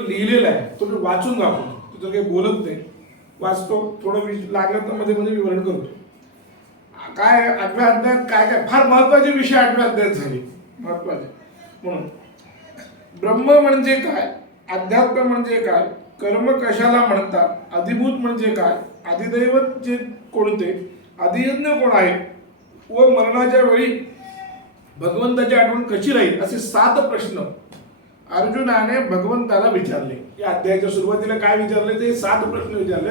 लिहिलेला आहे. तो मी वाचून दाखवतो. तुझं काही बोलत नाही वाचतो. थोडं विष लागलं तर मध्ये मध्ये विवरण करतो. काय आठव्या अध्यायात काय काय? फार महत्त्वाचे विषय आठव्या अध्यायात झाले. महत्त्वाचे म्हणून ब्रह्म म्हणजे काय? अध्यात्म म्हणजे काय? कर्म कशाला म्हणतात? अधिभूत म्हणजे काय? अधिदैवत जे कोणते? अधियज्ञ कोण आहे व मरणाच्या वेळी भगवंताची आठवण कशी राहील? असे सात प्रश्न. अर्जुनाने भगवंताला विचारले. या अध्यायाच्या सुरुवातीला काय विचारले? ते सात प्रश्न विचारले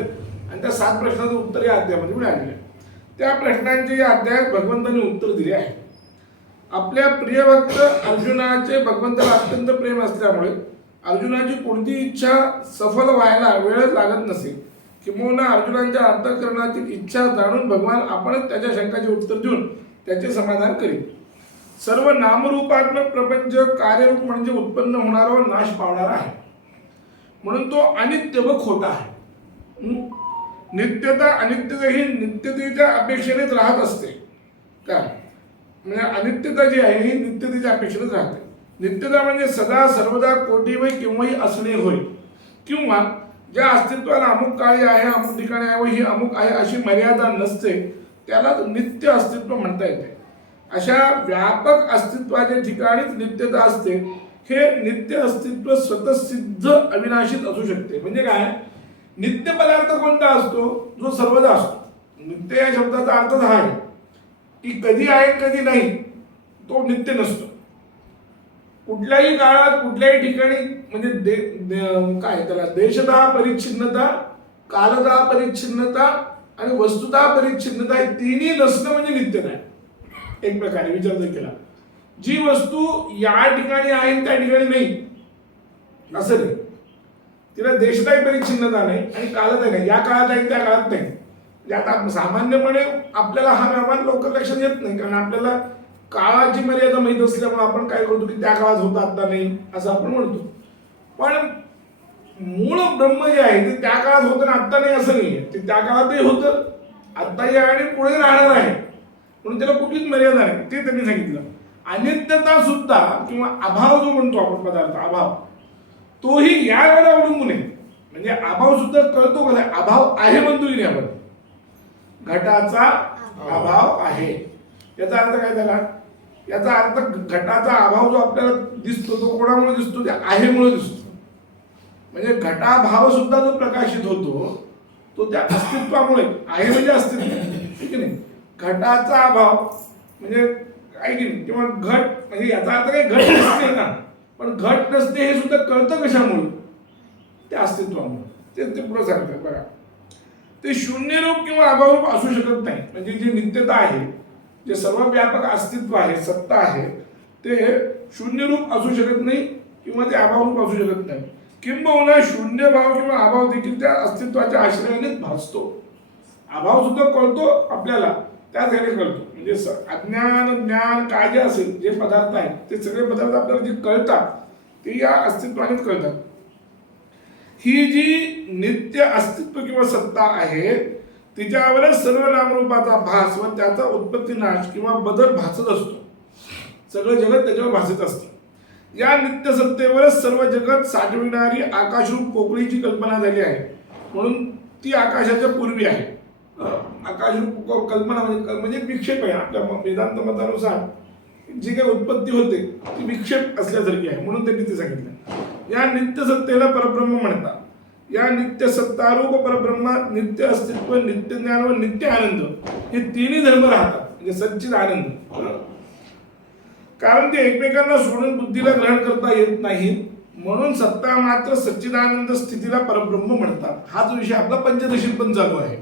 आणि त्या सात प्रश्नाचं उत्तर या अध्यायामध्ये मिळालेले त्या प्रश्नांचे या अध्यायात भगवंताने उत्तर दिले आहे. आपल्या प्रियभक्त अर्जुनाचे भगवंताला अत्यंत प्रेम असल्यामुळे अर्जुनाची कोणती इच्छा सफल व्हायला वेळच लागत नसेल किंबहुना अर्जुनाच्या अंतःकरणातील इच्छा जाणून भगवान आपणच त्याच्या शंकाचे उत्तर देऊन त्याचे समाधान करीत. सर्व नामरूपात्मक प्रपंच कार्यरूप म्हणजे उत्पन्न होणारा व नाश पावणारा आहे. म्हणून तो अनित्य व खोटा आहे. नित्यता अनित्यता ही नित्यतेच्या अपेक्षेनेच राहत असते. काय म्हणजे अनित्यता जी आहे ही नित्यतेच्या अपेक्षेनेच राहते. नित्यता म्हणजे सदा सर्वदा कोटी व केव्हाही असणे होय. किंवा ज्या अस्तित्वाला अमुक काळी आहे अमुक ठिकाणी आहे व ही अमुक आहे अशी मर्यादा नसते त्यालाच नित्य अस्तित्व म्हणता येते. अशा व्यापक अस्तित्वाच्या ठिकाणीच नित्यता असते. हे नित्य अस्तित्व स्वतःसिद्ध अविनाशित असू शकते. म्हणजे काय? नित्य पदार्थ कोणता असतो? जो सर्वदा असतो. नित्य या शब्दाचा अर्थच हा आहे की कधी आहे कधी नाही तो नित्य नसतो. कुठल्याही काळात कुठल्याही ठिकाणी म्हणजे दे, दे- काय त्याला देशदा परिच्छिन्नता कालदा परिच्छिन्नता आणि वस्तुता परिच्छिन्नता हे तिन्ही नसणं म्हणजे नित्य नाही. एक प्रकारे विचार जर केला जी वस्तू या ठिकाणी आहे त्या ठिकाणी नाही. असं नाही. तिला देशदायी परिच्छिन्नता नाही आणि काळात नाही या काळात आहे त्या काळात नाही. म्हणजे आता सामान्यपणे आपल्याला हा व्यवहार लवकर लक्षात येत नाही. कारण आपल्याला काळाची मर्यादा माहीत असल्यामुळे आपण काय करतो की त्या काळात होतं आता नाही असं आपण म्हणतो. पण मूळ ब्रह्म जे आहे ते त्या काळात होतं आणि आत्ता नाही असं नाही आहे ते त्या काळातही होतं आत्ताही आणि पुढे राहणार आहे. म्हणून त्याला कुठलीच मर्यादा नाही. ते त्यांनी सांगितलं. अनित्यता सुद्धा किंवा अभाव जो म्हणतो आपण पदार्थ अभाव तोही यावर अवलंबून आहे. म्हणजे अभाव सुद्धा कळतो कसा अभाव आहे म्हणतो की नाही आपण? घटाचा अभाव आहे. याचा अर्थ काय झाला? याचा अर्थ घटाचा अभाव जो आपल्याला दिसतो तो कोणामुळे दिसतो? ते आहेमुळे दिसतो. म्हणजे घटाभाव सुद्धा जो प्रकाशित होतो तो त्या अस्तित्वामुळे आहे म्हणजे अस्तित्व. ठीक आहे नाही? घटाचा अभाव म्हणजे काय की नाही किंवा घट म्हणजे याचा अर्थ काही घट नसते ना. पण घट नसते हे सुद्धा कळतं कशामुळे? त्या अस्तित्वामुळे. ते ते पुढे सांगतात बघा. ते शून्य रूप किंवा अभावरूप असू शकत नाही. म्हणजे जी नित्यता आहे जे सर्व व्यापक अस्तित्व आहे सत्ता आहे ते शून्य रूप असू शकत नाही किंवा ते अभावरूप असू शकत नाही. किंबहुना शून्य भाव किंवा अभाव देखील त्या अस्तित्वाच्या आश्रयानेच भासतो. अभाव सुद्धा कळतो आपल्याला. त्या ह्याने कळतो. म्हणजे स- अज्ञान ज्ञान काय जे असेल जे पदार्थ आहेत ते सगळे पदार्थ आपल्याला जे कळतात ते या अस्तित्वानेच कळतात. ही जी नित्य अस्तित्व किंवा सत्ता आहे तिच्यावरच सर्व नामरूपाचा भास व त्याचा उत्पत्ती नाश किंवा बदल भासत असतो. सगळं जगत त्याच्यावर भासत असते. या नित्य सत्तेवरच सर्व जगत साठविणारी आकाशरूप पोकळीची कल्पना झाली आहे. म्हणून ती आकाशाच्या पूर्वी आहे. आकाश आकाशरूप कल्पना म्हणजे म्हणजे विक्षेप आहे आपल्या वेदांत मतानुसार. जी काही उत्पत्ती होते ती विक्षेप असल्यासारखी आहे म्हणून त्यांनी ते सांगितलं. या नित्य सत्तेला परब्रह्म म्हणतात. या नित्य सत्तारूप परब्रह्मात नित्य अस्तित्व नित्य ज्ञान व नित्य आनंद हे तिन्ही धर्म राहतात म्हणजे सच्चित आनंद. कारण ते एकमेकांना सोडून बुद्धीला ग्रहण करता येत नाही म्हणून सत्ता मात्र सच्चिदानंद स्थितीला परब्रह्म म्हणतात. हाच विषय आपला पंचदशीत पण चालू आहे.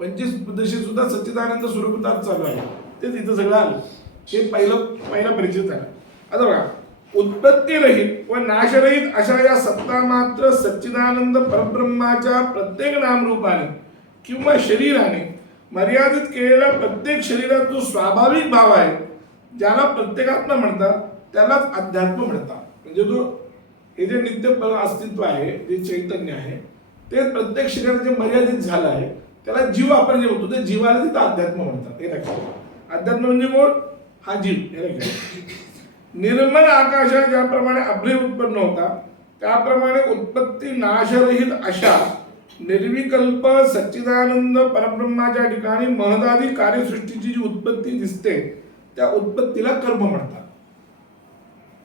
पंचदशीत सुद्धा सच्चिदानंद स्वरूपात चालू आहे. ते तिथं सगळं आलं. हे पहिलं पहिला परिचय झाला. आता बघा उत्पत्तीरहित व नाशरहित अशा या सत्ता मात्र सच्चिदानंद परब्रह्माच्या प्रत्येक नामरूपाने किंवा शरीराने मर्यादित केलेल्या प्रत्येक शरीरात जो स्वाभाविक भाव आहे ज्याला प्रत्येकात्मा म्हणतात त्यालाच अध्यात्म म्हणतात. म्हणजे जो हे जे नित्य अस्तित्व आहे जे चैतन्य आहे ते प्रत्येक शरीरात जे मर्यादित झालं आहे त्याला जीव आपण जे म्हणतो ते जीवाला तिथं अध्यात्म म्हणतात. हे लक्षात अध्यात्म म्हणजे कोण? हा जीव. हे लक्षात निर्मल आकाशात ज्याप्रमाणे अभ्रय उत्पन्न होता त्याप्रमाणे उत्पत्ती नाशरहित अशा निर्विकल्प सच्चिदानंद परब्रह्माच्या ठिकाणी महदादी कार्यसृष्टीची जी उत्पत्ती दिसते त्या उत्पत्तीला कर्म म्हणतात.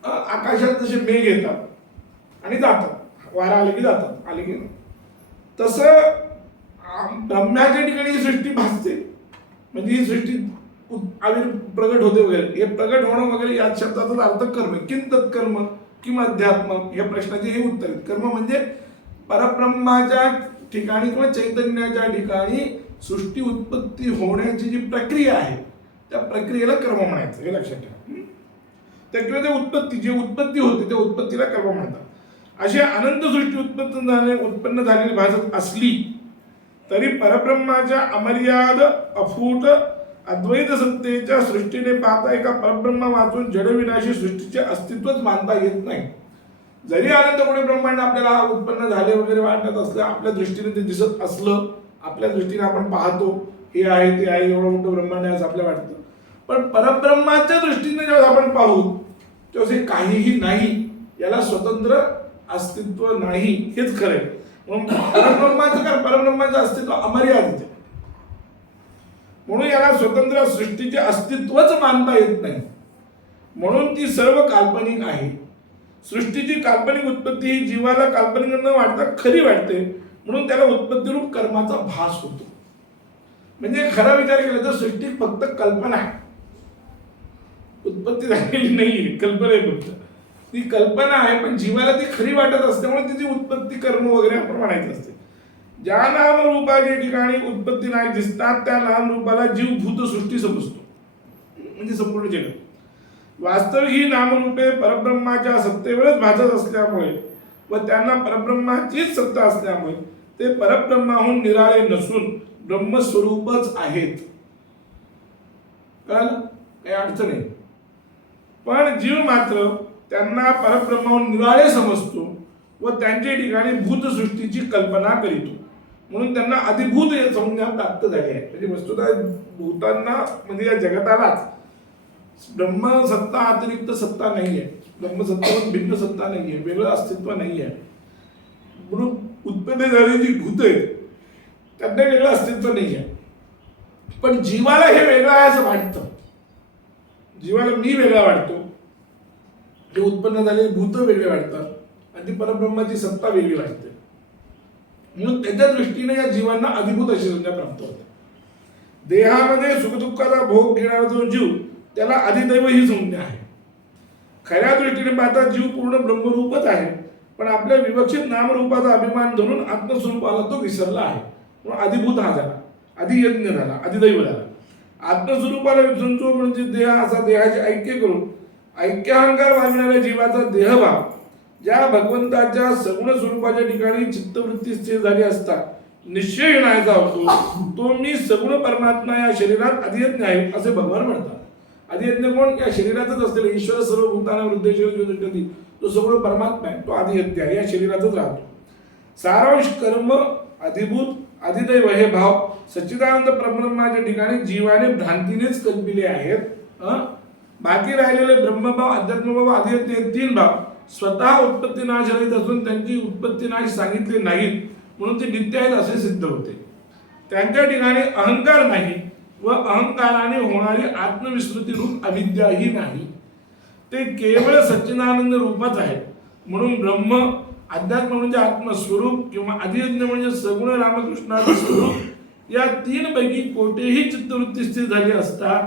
आकाशात जसे मेघ येतात आणि जातात. वारा आले की जातात. आले की तसं ब्रह्माच्या ब्रह्म्याच्या ठिकाणी ही सृष्टी भासते. म्हणजे ही सृष्टी आविर प्रगट होते वगैरे. हे प्रगट होणं वगैरे या शब्दाचा अर्थ कर्म. आहे. किं तत्कर्म? किंवा अध्यात्म? या प्रश्नाचे हे उत्तर आहेत. कर्म म्हणजे परब्रह्माच्या ठिकाणी किंवा चैतन्याच्या ठिकाणी सृष्टी उत्पत्ती होण्याची जी प्रक्रिया आहे त्या प्रक्रियेला कर्म म्हणायचं. हे लक्षात ठेवा. त्या किंवा त्या उत्पत्ती जे उत्पत्ती होते त्या उत्पत्तीला कर्म म्हणतात. अशी अनंत सृष्टी उत्पन्न झाले उत्पन्न झालेली भासत असली तरी परब्रह्माच्या अमर्याद अफूट अद्वैत सत्तेच्या सृष्टीने पाहता एका परब्रह्म वाचून जडविनाशी सृष्टीचे अस्तित्वच मानता येत नाही. जरी आनंद कोणी ब्रह्मांड आपल्याला उत्पन्न झाले वगैरे वाटत असलं आपल्या दृष्टीने ते दिसत असलं आपल्या दृष्टीने आपण पाहतो हे आहे ते आहे एवढं मोठं ब्रह्मांड आहे असं आपल्याला वाटतं. पण परब्रह्माच्या दृष्टीने जेव्हा आपण पाहू तेव्हा हे काहीही नाही याला स्वतंत्र अस्तित्व नाही हेच खरं आहे. परब्रह्माचं कारण परब्रह्माचं अस्तित्व अमर्यादित आहे. म्हणून याला स्वतंत्र सृष्टीचे अस्तित्वच मानता येत नाही. म्हणून ती सर्व काल्पनिक आहे. सृष्टीची काल्पनिक उत्पत्ती ही जीवाला काल्पनिक न वाटता खरी वाटते. म्हणून त्याला उत्पत्तीरूप कर्माचा भास होतो. म्हणजे खरा विचार केला तर सृष्टी फक्त कल्पना आहे. उत्पत्ती झालेली नाही कल्पना आहे फक्त. ती कल्पना आहे पण जीवाला ती खरी वाटत असल्यामुळे तिची उत्पत्ती कर्म वगैरे आपण म्हणायचं असते. ज्या नाम रूपाच्या ठिकाणी उत्पत्ती नाही दिसतात त्या नाम रूपाला जीव भूत सृष्टी समजतो. म्हणजे संपूर्ण जगत. वास्तव ही नामरूपे परब्रह्माच्या सत्तेवरच भाजत असल्यामुळे व त्यांना परब्रह्माचीच सत्ता असल्यामुळे ते परब्रह्माहून निराळे नसून ब्रह्मस्वरूपच आहेत. कळालं? काही अडचण आहे पण जीव मात्र त्यांना परब्रह्माहून निराळे समजतो व त्यांच्या ठिकाणी भूतसृष्टीची कल्पना करीतो. म्हणून त्यांना अधिभूत संज्ञा प्राप्त झाली आहे. म्हणजे वस्तुतः भूतांना म्हणजे या जगतालाच. ब्रह्मसत्ता अतिरिक्त सत्ता नाही आहे ब्रह्मसत्तावर भिन्न सत्ता नाही आहे वेगळं अस्तित्व नाही आहे म्हणून उत्पन्न झालेली जी भूत आहेत त्यांना वेगळं अस्तित्व नाही आहे पण जीवाला हे वेगळं आहे असं वाटतं. जीवाला मी वेगळा वाटतो. जे उत्पन्न झालेले भूत वेगळे वाटतात. आणि ती परब्रह्माची सत्ता वेगळी वाटते. म्हणून त्याच्या दृष्टीने या जीवांना अधिभूत अशी संज्ञा प्राप्त होते. देहामध्ये सुखदुःखाचा भोग घेणारा जो जीव त्याला अधिदैव ही संज्ञा आहे. खऱ्या दृष्टीने पाहता जीव पूर्ण ब्रह्मरूपच आहे पण आपल्या विवक्षित नामरूपाचा अभिमान धरून आत्मस्वरूपाला तो विसरला आहे. म्हणून अधिभूत हा झाला. अधियज्ञ झाला अधिदैव झाला. आत्मस्वरूपाला विसरून तो म्हणजे देह असा देहाचे ऐक्य करून ऐक्याहंकार वागणाऱ्या जीवाचा देहभाव ज्या भगवंताच्या सगुण स्वरूपाच्या ठिकाणी चित्तवृत्ती स्थिर झाली असता निश्चय येण्याचा होतो तो मी सगुण परमात्मा या शरीरात अधियज्ञ आहे असे भगवान म्हणतात. अधियज्ञ कोण? या शरीरातच असलेले ईश्वर सर्व भूताना वृद्धेश्वर तो सगुण परमात्मा आहे तो अधियज्ञ आहे या शरीरातच राहतो. सारांश कर्म अधिभूत अधिदैव हे भाव सच्चिदानंद परब्रह्माच्या ठिकाणी जीवाने भ्रांतीनेच कल्पिले आहेत बाकी राहिलेले ब्रह्मभाव अध्यात्मभाव आधी तीन भाव. स्वतः उत्पत्ती नाश रहित असून त्यांची उत्पत्ती नाश सांगितले नाहीत. म्हणून ते नित्य आहेत असे सिद्ध होते. त्यांच्या ठिकाणी अहंकार नाही व अहंकाराने होणारी आत्मविस्मृती रूप अविद्याही नाही. ते केवळ सच्चिदानंद रूपच आहेत. म्हणून ब्रह्म अध्यात्म म्हणजे आत्मस्वरूप किंवा अधियज्ञ म्हणजे सगुण रामकृष्णाचं स्वरूप या तीन पैकी कोठेही चित्तवृत्ती स्थिर झाली असता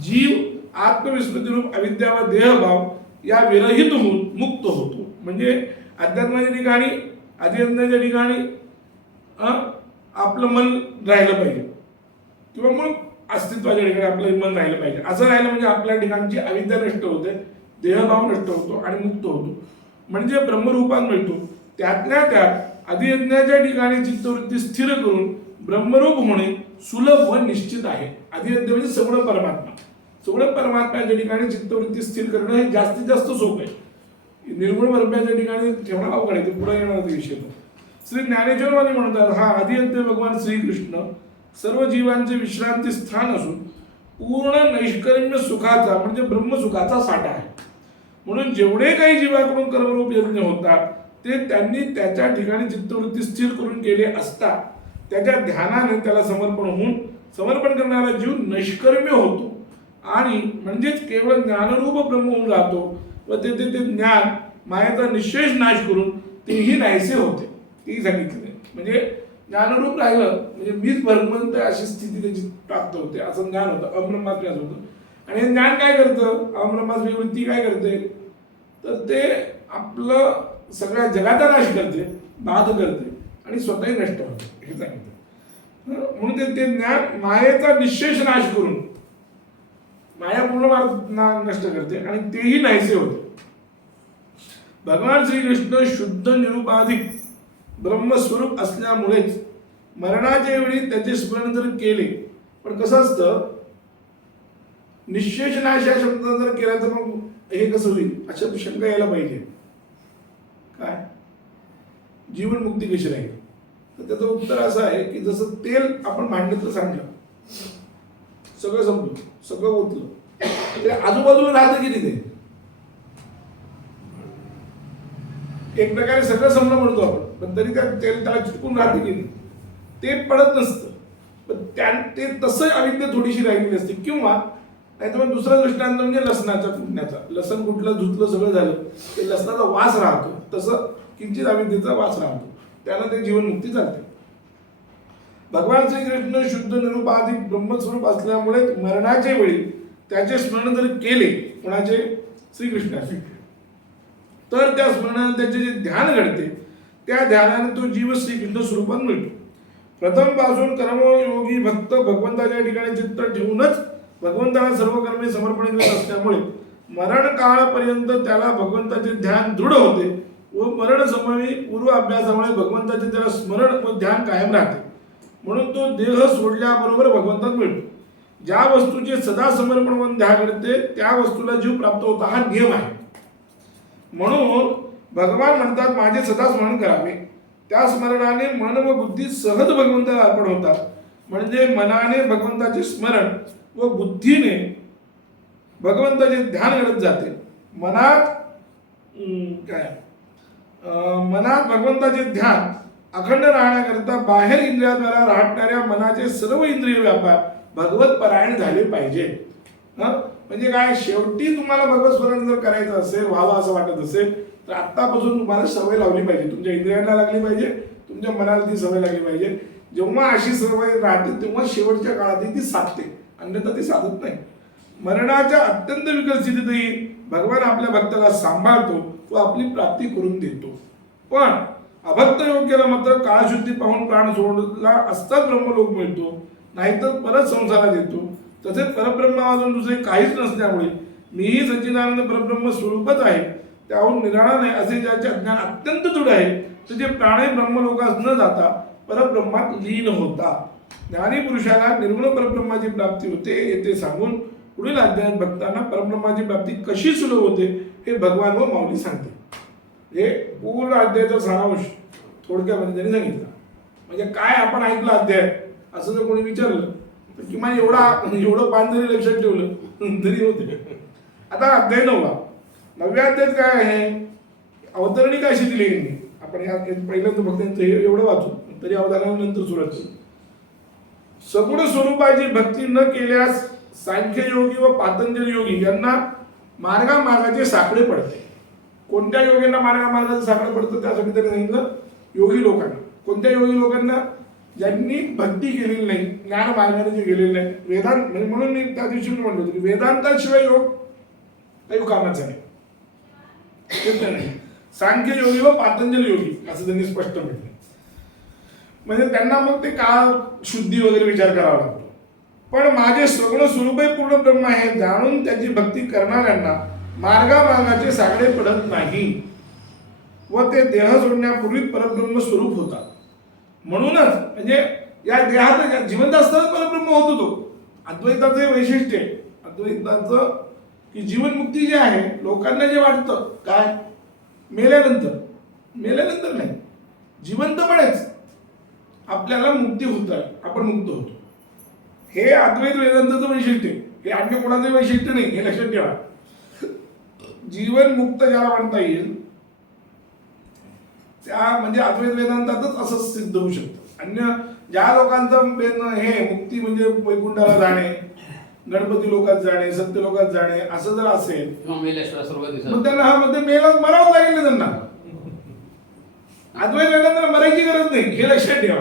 जीव आत्मविस्मृती रूप अविद्या व देहभाव या विरहित होऊन मुक्त होतो. म्हणजे अध्यात्माच्या ठिकाणी अध्यात्माच्या ठिकाणी आपलं मन राहिलं पाहिजे. किंवा मग अस्तित्वाच्या ठिकाणी आपलं मन राहिलं पाहिजे. असं राहिलं म्हणजे आपल्या ठिकाणची अविद्या नष्ट होते देहभाव नष्ट होतो आणि मुक्त होतो. म्हणजे ब्रह्मरूपात मिळतो. त्यातल्या त्यात अधियज्ञाच्या ठिकाणी चित्तवृत्ती स्थिर करून ब्रह्मरूप होणे सुलभ व निश्चित आहे. अधियज्ञ म्हणजे सगळं परमात्मा. सगळं परमात्म्याच्या ठिकाणी चित्तवृत्ती स्थिर करणं हे जास्तीत जास्त सोपं आहे. निर्गुण ब्रह्म्याच्या ठिकाणी ठेवणं अवघड आहे ते पुढे येणार विषय श्री ज्ञानेश्वरवाणी म्हणतात हा आदिअंत्य भगवान श्रीकृष्ण सर्व जीवांचे विश्रांती स्थान असून पूर्ण नैष्कर्म्य सुखाचा म्हणजे ब्रह्मसुखाचा साठा आहे. म्हणून जेवढे काही जीवाकडून कर्मरूप यज्ञ होतात ते त्यांनी त्याच्या ठिकाणी चित्तवृत्ती स्थिर करून केले असता त्याच्या ध्यानाने त्याला समर्पण होऊन समर्पण करणारा जीव नैष्कर्म्य होतो. आणि म्हणजेच केवळ ज्ञानरूप ब्रह्म होऊन राहतो व ते ते ज्ञान मायाचा निशेष नाश करून तेही नाहीसे होते. तेही सांगितले. म्हणजे ज्ञानरूप राहिलं म्हणजे मीच भगवंत अशी स्थिती त्याची प्राप्त होते. असं ज्ञान होतं. अब्रह्मात्म्याच होतं. आणि हे ज्ञान काय करतं? अब्रह्मात्मी वृत्ती काय करते? तर ते आपलं सगळ्या जगाचा नाश करते बाध करते आणि स्वतःही नष्ट होते. हे सांगितलं. म्हणून ते ते ज्ञान मायेचा निशेष नाश करून माया पूर्ण मार्ग नष्ट करते आणि तेही नाहीसे होते. भगवान श्रीकृष्ण शुद्ध निरुपाधिक ब्रह्मस्वरूप असल्यामुळेच मरणाच्या वेळी त्याचे स्मरण जर केले पण कसं असतं? निशेष नाश या शब्दात जर केला तर मग हे कसं होईल? अशा शंका यायला पाहिजे. काय? जीवन मुक्ती कशी राहील? तर त्याचं उत्तर असं आहे की जसं तेल आपण भांडण्यातलं सांडलं सगळं संपलं. सगळं ओतलं ते आजूबाजूला राहतं की तिथे? ते एक प्रकारे सगळं समजा म्हणतो आपण. पण तरी त्या तेल त्याला चिटकून राहते की नाही. ते पडत नसतं. पण त्या ते तसं अविद्य थोडीशी राहिलेली असते. किंवा नाही तर मग दुसरा दृष्टांत म्हणजे लसणाचा फुटण्याचा लसण कुठलं धुतलं सगळं झालं ते लसणाचा वास राहतो. तसं किंचित अविद्येचा वास राहतो. त्याला ते जीवनमुक्ती चालते. भगवान श्रीकृष्ण शुद्ध निरुपाधिक ब्रह्मस्वरूप असल्यामुळे मरणाच्या वेळी त्याचे स्मरण जर केले कोणाचे? श्रीकृष्णाचे. तर त्या स्मरणाने त्याचे जे ध्यान घडते त्या ध्यानाने तो जीव श्रीकृष्ण स्वरूपात मिळतो. प्रथमपासून कर्मयोगी भक्त भगवंताच्या ठिकाणी चित्त ठेवूनच भगवंताला सर्व कर्मे समर्पण करत असल्यामुळे मरण काळापर्यंत त्याला भगवंताचे ध्यान दृढ होते व मरण समयी पूर्व अभ्यासामुळे भगवंताचे त्याला स्मरण व ध्यान कायम राहते. म्हणून तो देह सोडल्याबरोबर भगवंतात मिळतो. ज्या वस्तूचे सदा समर्पण म्हणून ध्यान घडते त्या वस्तूला जीव प्राप्त होता हा नियम आहे. म्हणून भगवान म्हणतात माझे सदा स्मरण करावे त्या स्मरणाने मन व बुद्धी सहज भगवंताला अर्पण होतात. म्हणजे मनाने भगवंताचे स्मरण व बुद्धीने भगवंताचे ध्यान घडत जाते. मनात काय? मनात भगवंताचे ध्यान अखंड राहण्याकरिता बाहेर इंद्रियाद्वारा राहणाऱ्या मनाचे सर्व इंद्रिय व्यापार भगवत परायण झाले पाहिजे. हं? म्हणजे काय? शेवटी तुम्हाला भगवत स्मरण जर करायचं असेल व्हावं असं वाटत असेल तर आत्तापासून तुम्हाला सवय लावली पाहिजे. तुमच्या इंद्रियांना लागली पाहिजे तुमच्या मनाला ती सवय लागली पाहिजे. जेव्हा अशी सवय राहते तेव्हा शेवटच्या काळातही ती साधते. अन्यथा ती साधत नाही. मरणाच्या अत्यंत विकसितही भगवान आपल्या भक्ताला सांभाळतो व आपली प्राप्ती करून देतो. पण अभक्त योग्याला मात्र काळशुद्धी पाहून प्राण सोडला असताच ब्रह्मलोक मिळतो नाहीतर परत संसारात येतो. तसेच परब्रह्मावाजून दुसरे काहीच नसल्यामुळे मीही सच्चिदानंद परब्रह्म स्वरूपच आहे. त्याहून निराळा नाही असे ज्याचे अज्ञान अत्यंत दृढ आहे तुझे प्राणी ब्रह्मलोकास न जाता परब्रह्मात लीन होता. ज्ञानी पुरुषाला निर्गुण परब्रह्माची प्राप्ती होते येथे सांगून पुढील अध्यायात भक्तांना परब्रह्माची प्राप्ती कशी सुलभ होते हे भगवान व माऊली सांगते हे पूर्ण अध्यायाचा सारांश थोडक्यामध्ये त्यांनी सांगितला. म्हणजे काय आपण ऐकलं अध्याय? असं जर कोणी विचारलं तर किमान एवढा एवढं पान जरी लक्षात ठेवलं तरी होते. आता अध्याय नववा. नवव्या अध्यायात काय आहे? अवतरणिका अशी दिली गेली आपण या पहिल्यांदा फक्त यांचं हे एवढं वाचू तरी अवधानानंतर सुरुवात करू. सगुण स्वरूपाची भक्ती न केल्यास सांख्ययोगी व पातंजल योगी यांना मार्गामार्गाचे साकडे पडते. कोणत्या योगींना मार्गा मार्गाचं साकडे पडतं त्यासाठी त्यांनी सांगितलं योगी लोकांना. कोणत्या योगी लोकांना ज्यांनी भक्ती केलेली नाही ज्ञान मार्गाने जे गेलेले नाही वेदांत म्हणजे म्हणून मी त्या दिवशी मी म्हणलो होतो की वेदांताशिवाय योग काही कामाचा नाही. नाही. सांख्य योगी व पातंजल योगी असं त्यांनी स्पष्ट म्हटलं. म्हणजे त्यांना मग ते काळ शुद्धी वगैरे विचार करावा लागतो. पण माझे सगळं स्वरूपही पूर्ण ब्रह्म आहे जाणून त्याची भक्ती करणाऱ्यांना मार्गामार्गाचे सागडे पडत नाही. व ते देह सोडण्यापूर्वी परब्रह्म स्वरूप होतात म्हणूनच म्हणजे या देहात या जिवंत असतानाच परब्रह्म होतो तो अद्वैताचं हे वैशिष्ट्य आहे. अद्वैताचं की जीवनमुक्ती जी आहे लोकांना जे वाटतं काय? मेल्यानंतर. मेल्यानंतर नाही. जिवंतपणेच आपल्याला मुक्ती होत आहे. आपण मुक्त होतो. हे अद्वैत वेदांताचं वैशिष्ट्य हे आणखी कोणाचं वैशिष्ट्य नाही. हे लक्षात ठेवा. जीवन मुक्त ज्याला म्हणता येईल त्या म्हणजे अद्वैत वेदांतातच असं सिद्ध होऊ शकतं. अन्य ज्या लोकांचं हे मुक्ती म्हणजे वैकुंठाला जाणे गणपती लोकात जाणे सत्य लोकात जाणे असं जर असेल मग त्यांना हा मध्ये मेला मरावं लागेल त्यांना. अद्वैत वेदांताला मरायची गरज नाही हे लक्षात ठेवा.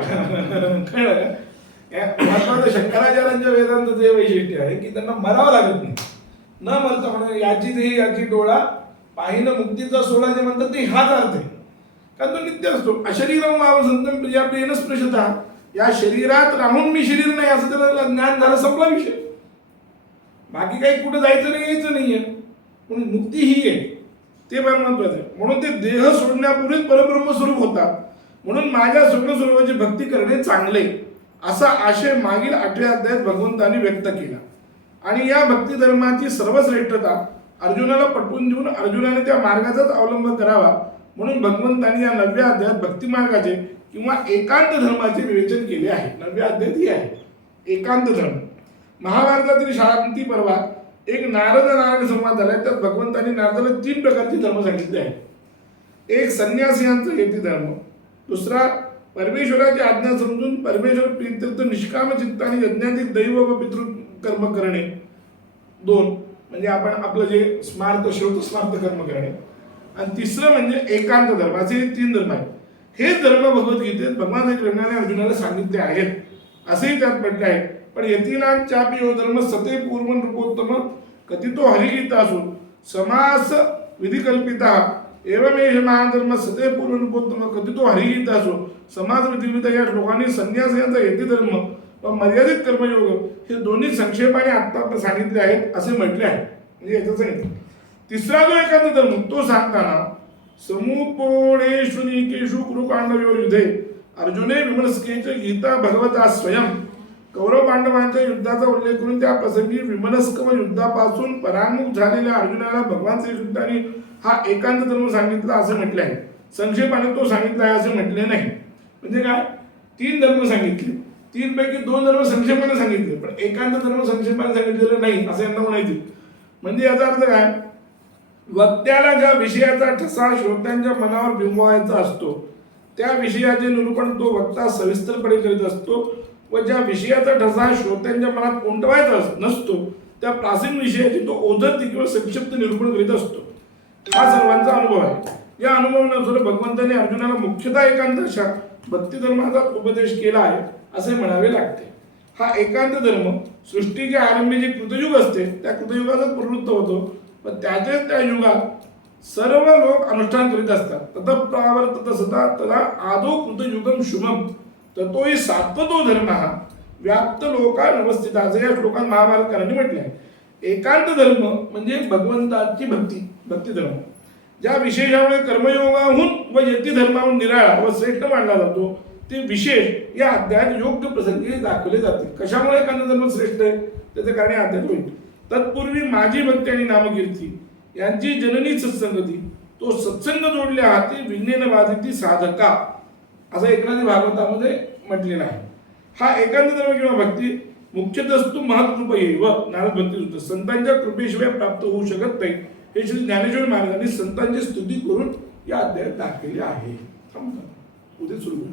कळलं? शंकराचार्यांच्या वेदांतचं हे वैशिष्ट्य आहे की त्यांना मरावं लागत नाही. न म्हणता म्हणजे याची देही याची डोळा पाहिनं मुक्तीचा सोळा जे म्हणतात ते हाच अर्थ आहे. कारण तो नित्य असतो. अशरीरम मावसंतम संतम म्हणजे प्रिया स्पृशता या शरीरात राहून मी शरीर नाही असं त्याला ज्ञान झालं संपला विषय. बाकी काही कुठं जायचं नाही यायचं नाहीये. म्हणून मुक्ती ही आहे. ते फार महत्वाचं आहे. म्हणून ते देह सोडण्यापूर्वीच परब्रह्म स्वरूप होता. म्हणून माझ्या स्वप्न भक्ती करणे चांगले. असा आशय मागील आठव्या अध्यायात भगवंतांनी व्यक्त केला. आणि या भक्ती धर्माची सर्वश्रेष्ठता अर्जुनाला पटवून देऊन अर्जुनाने त्या मार्गाचाच अवलंब करावा म्हणून भगवंतांनी या नवव्या अध्यायात भक्ती मार्गाचे किंवा एकांत धर्माचे विवेचन केले आहे. नवव्या अध्यायात ही आहे. एकांत धर्म. महाभारतातील शांती पर्वात एक नारद नारायण संवाद झालाय. त्यात भगवंतांनी नारदाला तीन प्रकारचे धर्म सांगितले आहेत. एक संन्यासियांचा यती धर्म. दुसरा परमेश्वराची आज्ञा समजून परमेश्वर पितृत्व निष्काम चित्ताने यज्ञातील दैव व पितृ कर्म करणे. दोन म्हणजे आपण आपलं जे स्मार्त शेवट स्मार्त कर्म करणे. आणि तिसरं म्हणजे एकांत धर्म असे तीन धर्म आहेत. हे धर्म भगवद्गीतेत भगवान कृष्णाने अर्जुनाला सांगितले आहेत. असेही त्यात म्हटले आहे. पण यतीनांचापी यो धर्म सते पूर्व नृपोत्तम कथितो हरिगीता असून समास विधिकल्पिता. एवमेष महाधर्म सते पूर्व नृपोत्तम कथितो हरिगीता असो समाज विधिकल्पिता या श्लोकांनी संन्यास यांचा यती धर्म. व मर्यादित कर्मयोग हे दोन्ही संक्षेपाने आत्ता सांगितले आहेत असे म्हटले आहे. म्हणजे याचं सांगितलं. तिसरा जो एखादा धर्म तो सांगताना समुपोणेषु कुरु पांडवयोर युद्धे. अर्जुने विमनस्केच गीता भगवता स्वयं कौरव पांडवांच्या युद्धाचा उल्लेख करून त्या प्रसंगी विमनस्क व युद्धापासून परामुख झालेल्या अर्जुनाला भगवान श्रीकृष्णाने हा एकांत धर्म सांगितला असं म्हटले आहे. संक्षेपाने तो सांगितला आहे असे म्हटले नाही. म्हणजे काय? तीन धर्म सांगितले. तीन पैकी दोन धर्म संक्षेपाने सांगितले पण एकांत धर्म संक्षेपाने सांगितलेलं नाही असं यांना म्हणायचे. म्हणजे याचा अर्थ काय? वक्त्याला ज्या विषयाचा ठसा श्रोत्यांच्या मनावर बिंबवायचा असतो त्या विषयाचे निरूपण तो वक्ता सविस्तरपणे करीत असतो व ज्या विषयाचा ठसा श्रोत्यांच्या मनात उमटवायचा नसतो त्या प्राचीन विषयाची तो ओदती किंवा संक्षिप्त निरूपण करीत असतो. हा सर्वांचा अनुभव आहे. या अनुभवानुसार भगवंताने अर्जुनाला मुख्यतः एकांत भक्ती धर्माचा उपदेश केला आहे. असे म्हणावे लागते. हा एकांत धर्म सृष्टीच्या आरंभी जे कृतयुग असते त्या कृतयुगाचाच प्रवृत्त होतो. व त्याचेच त्या युगात सर्व लोक अनुष्ठान करीत असतात. तत सदा तदा आदो कृतयुगम शुभम ततोही सात्वतो धर्म. हा व्याप्त लोका व्यवस्थित असं या श्लोकात महाभारतकारांनी म्हटले आहे एकांत धर्म म्हणजे भगवंताची भक्ती भक्ती धर्म. ज्या विशेषामुळे कर्मयोगाहून व यती धर्माहून निराळा व श्रेष्ठ मानला जातो ते विशेष या अध्यायात योग्य प्रसंगी दाखवले जाते कशामुळे एकांत धर्म श्रेष्ठ आहे? त्याचे कारण अध्यात होईल. तत्पूर्वी माझी भक्ती आणि नामकीर्ती यांची जननी सत्संगती तो सत्संग जोडल्या हाती विज्ञान बाधिती साधका असं एकनाथी भागवतामध्ये म्हटलेलं आहे. हा एकांत धर्म किंवा भक्ती मुख्यतस्तू महत्कृप व नारद भक्ती सुद्धा संतांच्या कृपेशिवाय प्राप्त होऊ शकत नाही हे श्री ज्ञानेश्वर महाराजांनी संतांची स्तुती करून या अध्यायात दाखवले आहे. थांबा. उद्या सुरू करू